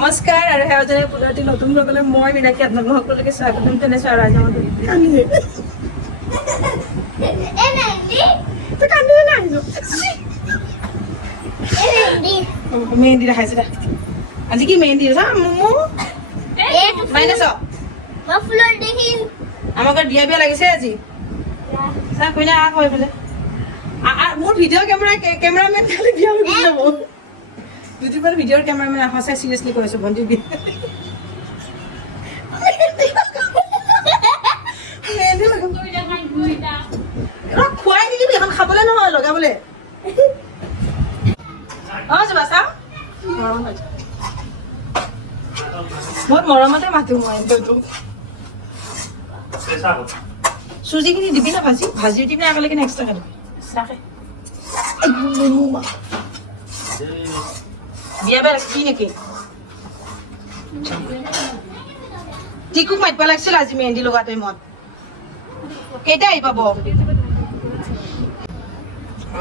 নমস্কাৰ আৰু সেৱাজনে পুনৰটি নতুন ব্লগলৈ মই মিনাক্ষী আপোনালোক সকলোকে স্বাগতম জনাইছো আৰু আজি আমাৰ মেহেন্দি দেখাইছে দা আজি কি মেহেন্দি চা মমো মাইনাছ আমাৰ ঘৰত বিয়া লাগিছে আজি চা কইনা আহ হৈ পেলাই মোৰ ভিডিঅ' কেমেৰামেন খালি বিয়া হৈ যাব ইউটিউবৰ ভিডিঅ'ৰ কেমেৰামেন সঁচাই চিৰিয়াছলি কৈছো ভণ্টি বিয়া খুৱাই নিদিবি এখন খাবলৈ নহয় লগাবলৈ যাবা চা বহুত মৰমতে মাতো মই চুজিখিনি দিবি না ভাজি দিবি না আগলৈকে এক্সট্ৰা খাবি চাকে বিয়া কি নেকি টিকুক মাতিব লাগিছিল আজি মেহেন্দি লগা টাইমত কেইটা আহি পাব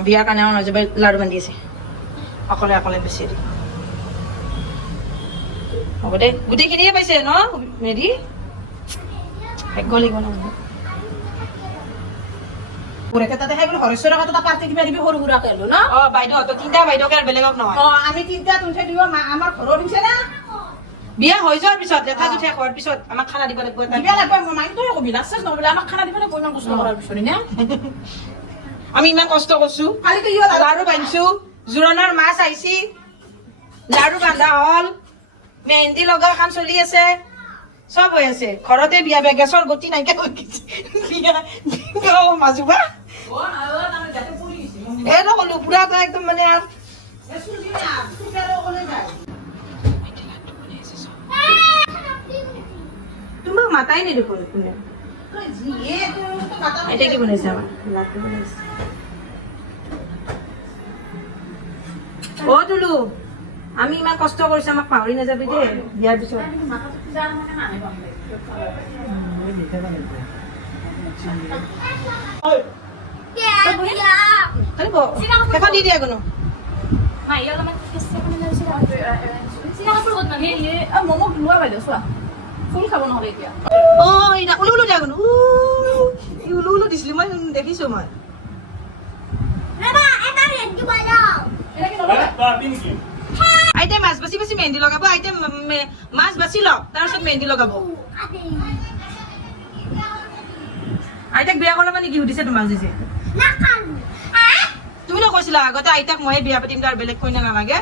বিয়াৰ কাৰণে নাযাব লাড়ু বান্ধি আছে অকলে অকলে বেছি হ'ব দে গোটেইখিনিয়ে পাইছে ন মেহেন্দি ভাগ্য লাগিব ন তাতে খাই বোলে হৰেশ্বৰৰ কথা পাৰ্টি কিবা দিবি সৰু সুৰাকে হ'লো ন বাইদেউ তিনিটা বাইদেউকে আৰু বেলেগক নহয় আমি তিনিটা তুমচে দিব আমাৰ ঘৰৰ দিছে না বিয়া হৈ যোৱাৰ পিছত লেঠা জুঠা খোৱাৰ পিছত আমাক খানা দিব লাগিব বিয়া লাগিব মাইকটো কবি লাষ্ট নহ'লে আমাক খানা দিব লাগিব ইমান কষ্ট কৰাৰ পিছত নে আমি ইমান কষ্ট কৰিছো কালিতো লাড়ু বান্ধিছো জোৰোণৰ মাছ আহিছি লাড়ু বান্ধা হ'ল মেহেন্দি লগা কাম চলি আছে সব হৈ আছে ঘৰতে বিয়া গেছৰ গতি নাইকিয়া হৈ গৈছে বিয়া মাজুবা এইটো কলো পুৰা একদম মানে তোমাক মাতাই নি দেখোন কোনে এতিয়া কি বনাইছে আমাৰ লাড্ডু বনাইছে তুলু আমি ইমান কষ্ট কৰিছো আমাক পাহৰি নাযাবি দেই বিয়াৰ পিছত দি দিয়া কোনো ফুল খাব নহ'লে এতিয়া উলু দিয়া কোনো উলু দিছিলি মই দেখিছো মই আইতে মাছ বাছি বাছি মেহেন্দি লগাব আইতে মাছ বাছি লওক তাৰপিছত মেহেন্দি লগাব আইতাক বিয়া কৰাব নেকি সুধিছে তোমাক দিছে তুমি কৈছিলা আগতে আইতাক ময়ে বিয়া পাতিম তাৰ বেলেগ কইনা নালাগে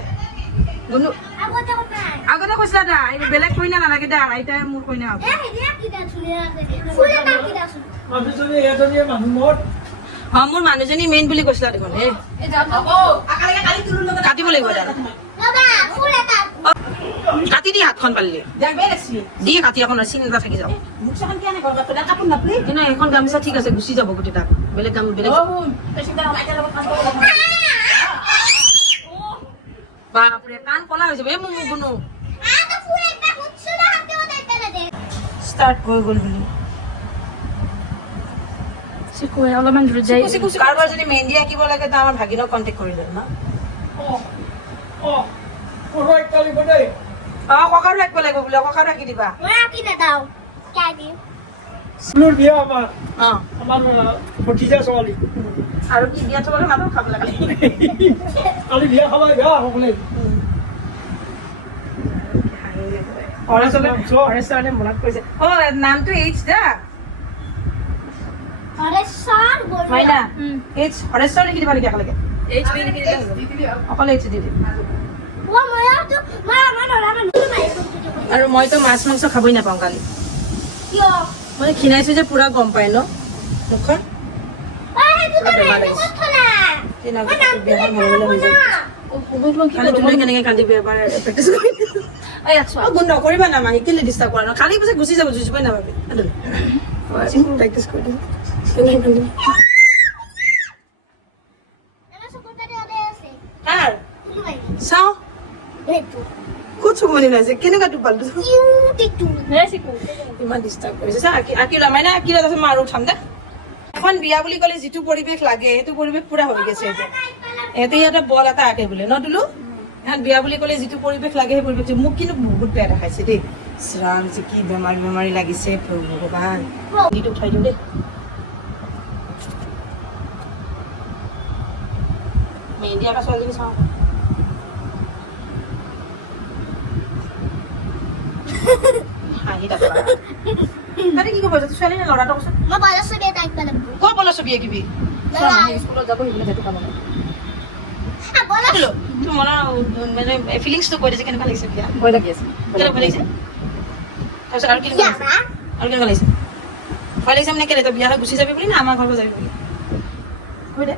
আগতে কৈছিলা দা বেলেগ কইনা নালাগে দা আইতাই মোৰ কইনা হ'ব মোৰ মানুহজনী মেইন বুলি কৈছিলা দেখোন কাটিব লাগিব কাটি দি হাতখন পাৰিলে দি কাটি এখন চিন্তা থাকি যাব এখন গামোচা ঠিক আছে গুচি যাব গোটেই তাক বেলেগ বেলেগ বাপৰে কাণ কলা হৈ যাব মোৰ গুণো ষ্টাৰ্ট হৈ গ'ল বুলি অলপমান কাৰোবাৰ যদি মেহেন্দি আঁকিব লাগে তো আমাৰ ভাগিনক কণ্টেক্ট কৰি লম ন ককাৰো আঁকিব লাগিব বোলে ককাৰো আঁকি দিবা আৰু কি বিয়া থবলে মানুহ খাব লাগে মনত পৰিছে নামটো এইচ দা মাইনা এইচ হৰেশ্বৰ লিখি দিবা নেকি একেলগে অকল এইচ দি দিম আৰু মইতো মাছ মাংস খাবই নাপাওঁ কালি মই খিনাইছো যে পুৰা গম পাই ন মুখখন কেনেকে কান্দি এবাৰ প্ৰেক্টিচ কৰি নকৰিবা না মাহী কেলে ডিষ্টাৰ্ব কৰা ন কালি পিছত গুচি যাব যুঁজিবই নাপাবি প্ৰেক্টিচ কৰি দিম চাওঁ ক'ত চুমনি নাইছে কেনেকুৱা টোপালটো ইমান ডিষ্টাৰ্ব কৰিছে চা আঁকি লোৱা মানে আঁকি লোৱা তাৰপিছত মই আৰু উঠাম দে এখন বিয়া বুলি ক'লে যিটো পৰিৱেশ লাগে সেইটো পৰিৱেশ পুৰা হৈ গৈছে এতিয়া ইহঁতে বল এটা আঁকে বোলে ন তুলো এখন বিয়া বুলি ক'লে যিটো পৰিৱেশ লাগে সেই পৰিৱেশটো মোক কিন্তু বহুত বেয়া দেখাইছে দেই শ্ৰাম যে কি বেমাৰী লাগিছে ভগৱান এইটো উঠাই দিওঁ দেই মেহেন্দি আঁকা ছোৱালীজনী চাওঁ হাঁহি তাতে কি ক'ব ছোৱালী নে ল'ৰাটো কৈছে মই বলৰ ছবি এটা আঁকিব লাগিব ক'ৰ বলৰ ছবি আঁকিবি স্কুলত যাব সেইবিলাক সেইটো কাম তোমাৰ মানে ফিলিংছটো কৈ দিছে কেনেকুৱা লাগিছে বিয়া ভয় লাগি আছে কেনেকুৱা ভয় লাগিছে তাৰপিছত আৰু কেনেকুৱা লাগিছে আৰু কেনেকুৱা লাগিছে ভয় লাগিছে মানে কেলে তই বিয়া হৈ গুচি যাবি বুলি না আমাৰ ঘৰ যাবি বুলি কৈ দে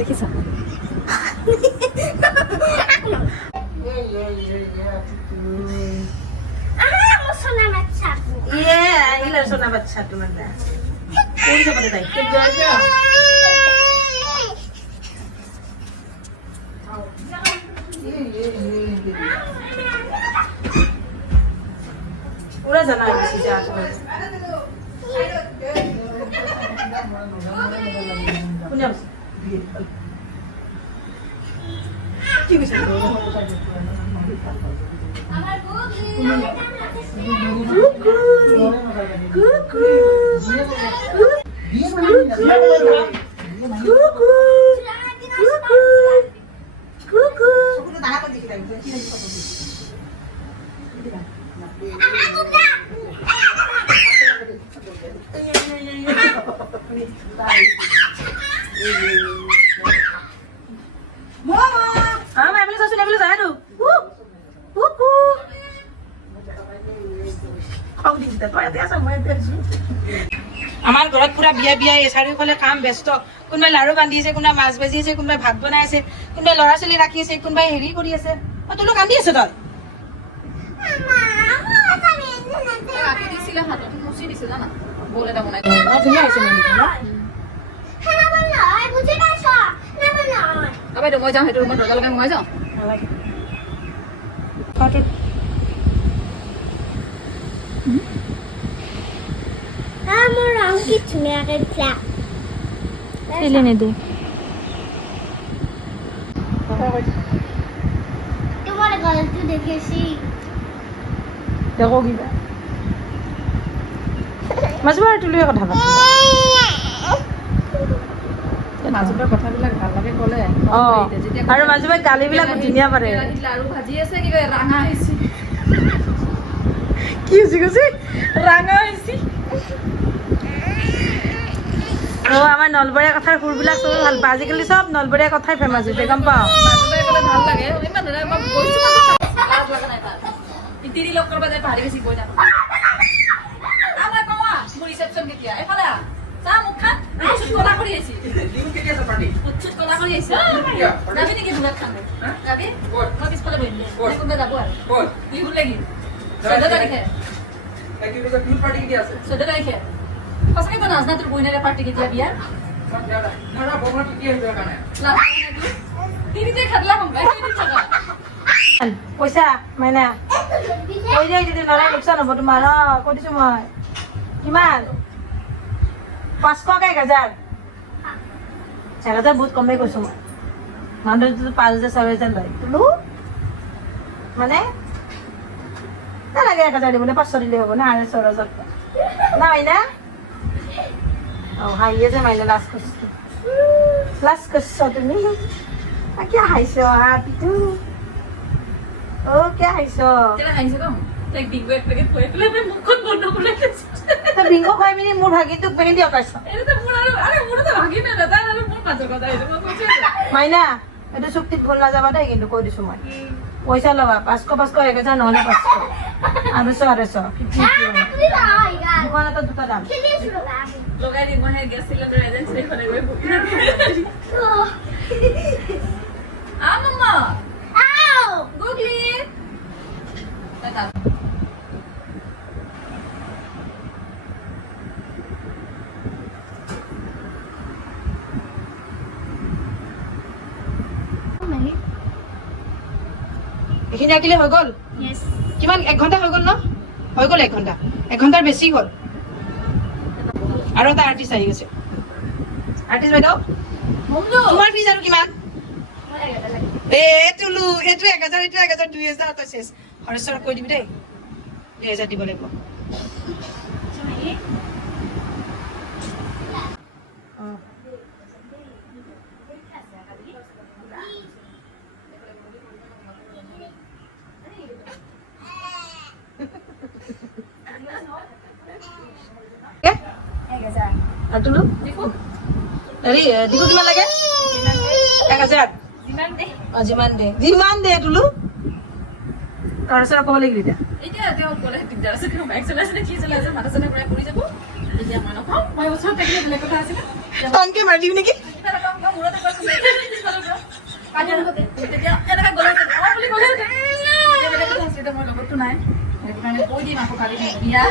দেখিছা সোনা বাচ্চা তোমাৰ তাই ওৰা জানা কি কৈছে আমাৰ ঘৰত পুৰা বিয়া চাৰিওফালে কাম ব্যস্ত কোনোবাই লাৰু বান্ধি আছে কোনোবাই মাছ ভাজি আছে কোনোবাই ভাত বনাই আছে কোনোবাই ল'ৰা ছোৱালী ৰাখি আছে কোনোবাই হেৰি কৰি আছে তোলো কান্দি আছ তই ধুনীয়া হৈছে মই যাওঁ সেইটো ৰুমত দৰ্জা লগাই মই যাওঁ মোৰ ৰং কি ধুনীয়াকে দিলা কেলে নিদিওঁ তোমাৰ গলটো দেখিছি দেখো কিবা মাজুবাৰ তুলিয়ে কথা পাতি মাজুবাৰ কথাবিলাক ভাল লাগে ক'লে আৰু মাজুবাৰ গালিবিলাক ধুনীয়া পাৰে লাৰু ভাজি আছে কি কয় ৰাঙা আহিছে কি হৈছে কৈছে ৰাঙা হৈছে আমাৰ নলবৰীয়া কথাৰ সুৰবিলাক চব ভাল পায় আজিকালি চব নলবৰীয়া কথাই ফেমাছ হৈছে গম পাওঁ মাজুবাই ক'লে ভাল লাগে ইমান ধুনীয়া মই গৈছোঁ লাজ লগা নাই তাৰ ইতিৰি লগ কৰিব যায় পাহৰি গৈছি গৈ থাকোঁ আমাৰ কৱা মোৰ ৰিচেপশ্যন কেতিয়া এফালে চা মুখখন চুট কলা কৰি আহিছি চুট কলা কৰি আহিছি যাবি নেকি বুলেট খান যাবি মই পিছফালে বহিম কোনোবা যাব আৰু বিহুৰ লাগি 14 তাৰিখে 14 তাৰিখে সঁচাকৈ তই নাজনা তোৰ বহিনাৰে পাৰ্টি কেতিয়া বিয়াৰ তিনিটাই খাটলা সম্পাই পইচা মাইনা কৈ দিয়া যদি ল'ৰাই লোকচান হ'ব তোমাৰ কৈ দিছোঁ মই কিমান 500 কে 1000 বহুত কমেই কৈছোঁ মই মানুহটো 5000 6000 লয় তোলো মানে নালাগে 1000 দিবলৈ 500 দিলে হ'ব না 6000 না মাইনা হাঁহিয়ে যে মাইনা লাজ কৰিছ তুমি কিয় হাঁহিছ হা পিঠু কিয় হাঁহিছ বিংগ খুৱাই পিনি মোৰ ভাগিনটোক মেহেন্দি অঁকাইছ মাইনা এইটো চুক্তিত ভুল নাযাবা দেই কিন্তু কৈ দিছোঁ মই পইচা ল'বা 500 1000 নহ'লে 500 200 দোকানতো দুটা দাম লগাই দিম মই গেছ চিলিণ্ডাৰ এজেঞ্চি এখনে গৈ মাম্মা গুগলি এইখিনি আঁকিলে হৈ গ'ল কিমান 1 ঘণ্টা হৈ গ'ল ন হৈ গ'ল 1 ঘণ্টা 1 ঘণ্টাৰ বেছি হ'ল আৰু এটা আৰ্টিষ্ট আহি গৈছে আৰ্টিষ্ট বাইদেউ তোমাৰ ফিজ আৰু কিমান তুলু এইটো 1000 এইটো 1000 2000 তই শেষ হৰেশ্বৰক কৈ দিবি দেই 2000 দিব লাগিব আৰু তুলু হেৰি দিকু কিমান লাগে 1000 যিমান দে তুলু হৰেশ্বৰক ক'ব লাগিব এতিয়া এতিয়া তেওঁ ক'লে দিগদাৰ আছে তেওঁ বাইক চলাই আছে কি চলাই আছে মাথা চাথা ঘূৰাই পৰি যাব এতিয়া মই নকওঁ মই ওচৰত থাকিলে বেলেগ কথা আছিলে টানকে মাৰি দিবি নেকি মূৰতে তেতিয়া এনেকৈ গ'লে বুলি ক'লে বেলেগ কথা আছিলে এতিয়া মই লগততো নাই সেইটো কাৰণে কৈ দিম আকৌ কালি বিয়া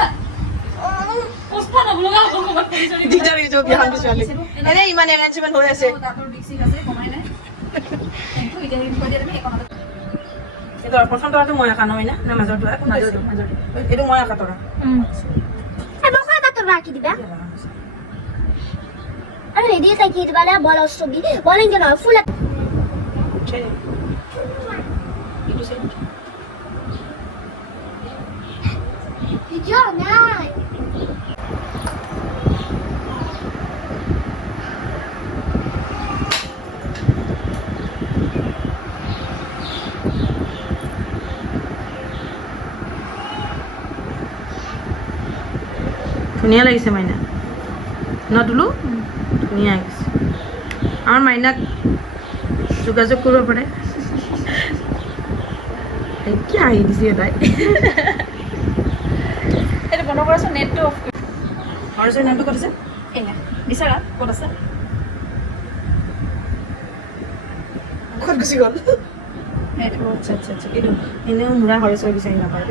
পুষ্প নবলগা হ'ব ক'ৰবাত পৰি চৰি দিগদাৰ হৈ যাব বিয়াখন ছোৱালী এনে ইমান এৰেঞ্জমেণ্ট হৈ আছে দাঁতৰ বিষ আছে কমাই নাই কিন্তু এতিয়া কৈ দিয়া তুমি একমাত্ৰ এইটো প্ৰথম তৰাটো মই আঁকা নহয় না মাজৰ তৰা এইটো মই আঁকা তৰা বকা কাটৰ ৰাখি দিবা আৰু ৰেডি থাকি দিবা বল অষ্টবি বলিং কেন ফুল ভিডিও নাই ধুনীয়া লাগিছে মাইনা ন তুলু ধুনীয়া লাগিছে আমাৰ মাইনাক যোগাযোগ কৰিব পাৰে কি আহি দিছে তাই এইটো বন্ধ কৰাচোন নেটটো অফ কৰি হৰেশ্বৰৰ নামটো ক'ত আছে এয়া বিচাৰা ক'ত আছে ক'ত গুচি গ'ল সেইটো আচ্ছা আচ্ছা আচ্ছা এইটো এনেও মূৰা হৰেশ্বৰ বিচাৰি নাপায়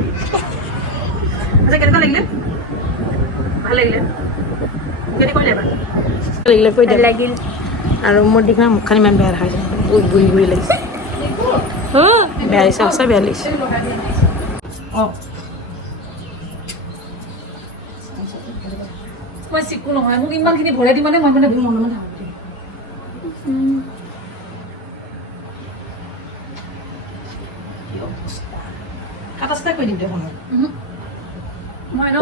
আচ্ছা কেনেকুৱা লাগিলে ভাল লাগিলে কেনেকুৱা লাগিলে কৈ দিয়া লাগিল আৰু মোৰ দেখি মুখখন ইমান বেয়া দেখা যায় বুঢ়ী বুঢ়ী লাগিছে বেয়া লাগিছে সঁচা বেয়া লাগিছে অঁ মই চিকু নহয় মোক ইমানখিনি ভৰাই দি মানে মই মানে মনে মনে থাকোঁ কাটা চাটা কৈ দিম দেখোন মই ন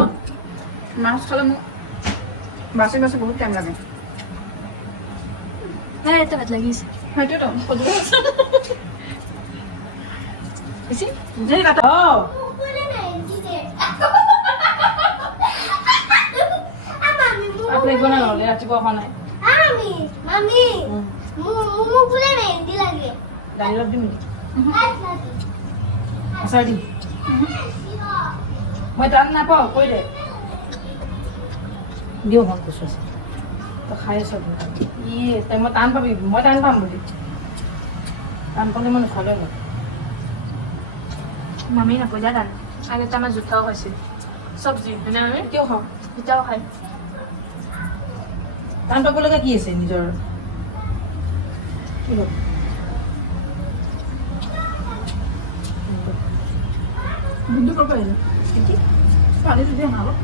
মাছ খালে মোক বাচি বাচি বহুত টাইম লাগে এটা ভাত লাগিছে সেইটোতো অঁ আপুনি একো নাই নহ'লে ৰাতিপুৱা অহা নাই দালি অলপ দিম নেকি আচাৰ দিম মই টান নাপাওঁ কৈ দে দিওঁ ভাল কৈছোঁ আছে তই খাই আছ ই তই মই টান পাবি মই টান পাম বুলি টান পালে মই নোখোৱালে হ'ল মামী নকৈ যা দান আগতে আমাৰ জোঠাও খাইছিল চব্জি হয়নে আমি কিয় খাওঁ জোঠাও খায় টান পাব লগা কি আছে নিজৰ কি হ'ল বিন্দু কৰিব পাৰিলে পানীটো দিয়া না অলপ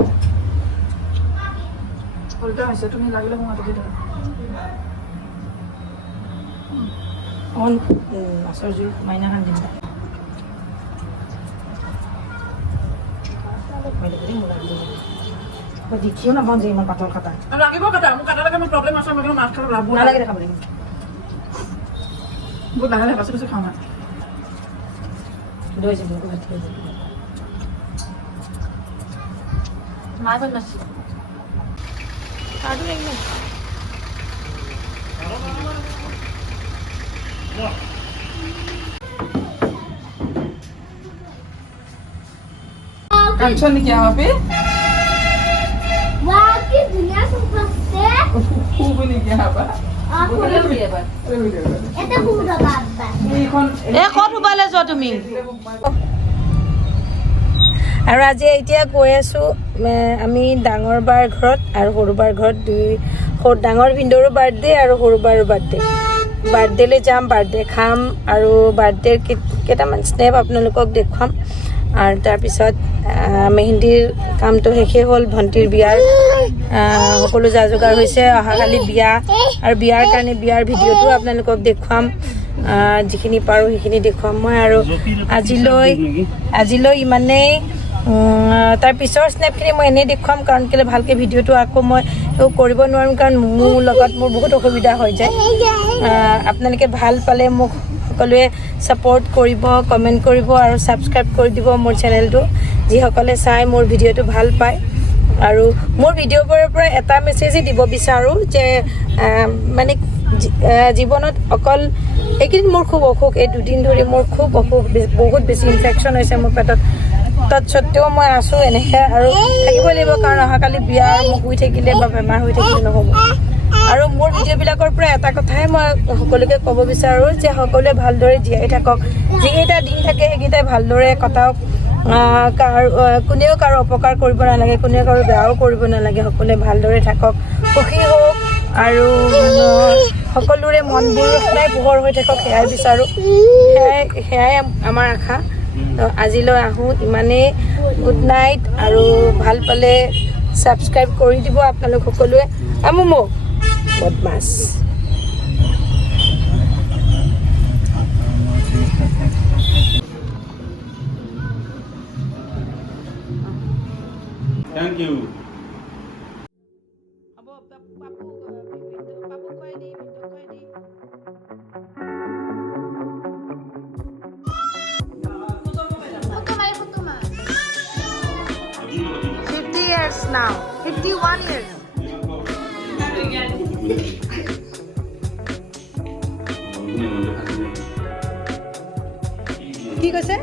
উল্টা হৈছে তুমি লাগিলে সোমাই দি ধৰা অকণ মাছৰ জুই মাইনা খান দিম মই দেখিও নাপাওঁ যে ইমান পাতল কাটা লাগিব কাটা মোক কাটা লাগে মোৰ প্ৰব্লেম আছে মই মাছ খাব লাভ নালাগে দেখাব লাগিব বহুত লাহে লাহে বাচি বাচি খাওঁ মই দৈছে মোক ভাত খাই মাছ মাছ আৰু একদম टेंशन नहीं क्या वहाँ पे दुनिया सुपस्ते खूब नहीं क्या वहाँ এটা খুব দবা ক'ত সোমালে যোৱা তুমি আৰু আজি এতিয়া গৈ আছোঁ আমি ডাঙৰ বাৰ ঘৰত আৰু সৰু বাৰ ঘৰত ডাঙৰ ভিনদেউৰো বাৰ্থডে আৰু সৰু বাৰৰ বাৰ্থডেলৈ যাম বাৰ্থডে খাম আৰু বাৰ্থডেৰ কেইটামান স্নেপ আপোনালোকক দেখুৱাম আৰু তাৰপিছত মেহেন্দিৰ কামটো শেষেই হ'ল ভণ্টিৰ বিয়াৰ সকলো যা যোগাৰ হৈছে অহাকালি বিয়া আৰু বিয়াৰ কাৰণে বিয়াৰ ভিডিঅ'টো আপোনালোকক দেখুৱাম যিখিনি পাৰোঁ সেইখিনি দেখুৱাম মই। আৰু আজিলৈ ইমানেই। তাৰ পিছৰ স্নেপখিনি মই এনেই দেখুৱাম, কাৰণ কেলৈ ভালকৈ ভিডিঅ'টো আকৌ মই কৰিব নোৱাৰিম, কাৰণ মোৰ লগত মোৰ বহুত অসুবিধা হৈ যায়। আপোনালোকে ভাল পালে মোক সকলোৱে ছাপোৰ্ট কৰিব, কমেণ্ট কৰিব আৰু ছাবস্ক্ৰাইব কৰি দিব মোৰ চেনেলটো, যিসকলে চাই মোৰ ভিডিঅ'টো ভাল পায়। আৰু মোৰ ভিডিঅ'বোৰৰ পৰা এটা মেছেজেই দিব বিচাৰোঁ যে মানে জীৱনত অকল এইকেইদিন মোৰ খুব অসুখ, এই 2 দিন ধৰি মোৰ খুব অসুখ, বহুত বেছি ইনফেকশ্যন হৈছে মোৰ পেটত। তৎসত্বেও মই আছোঁ এনেকৈ আৰু থাকিবই লাগিব, কাৰণ অহাকালি বিয়া আৰু মোক শুই থাকিলে বা বেমাৰ হৈ থাকিলে নহ'ব। আৰু মোৰ ভিডিঅ'বিলাকৰ পৰা এটা কথাই মই সকলোকে ক'ব বিচাৰোঁ যে সকলোৱে ভালদৰে জীয়াই থাকক, যিকেইটা দিন থাকে সেইকেইটাই ভালদৰে কটাওক। কোনেও কাৰো অপকাৰ কৰিব নালাগে, কোনেও কাৰো বেয়াও কৰিব নালাগে, সকলোৱে ভালদৰে থাকক, সুখী হওক আৰু সকলোৰে মনবোৰ সদায় পোহৰ হৈ থাকক, সেয়াই বিচাৰোঁ। সেয়াই আমাৰ আশা। আজিলৈ আহোঁ, ইমানেই। Good night. আৰু ভাল পালে ছাবস্ক্ৰাইব কৰি দিব আপোনালোক সকলোৱে। আমুমো বদমাছ। Thank you. Years now, 51 years. কি কৈছে?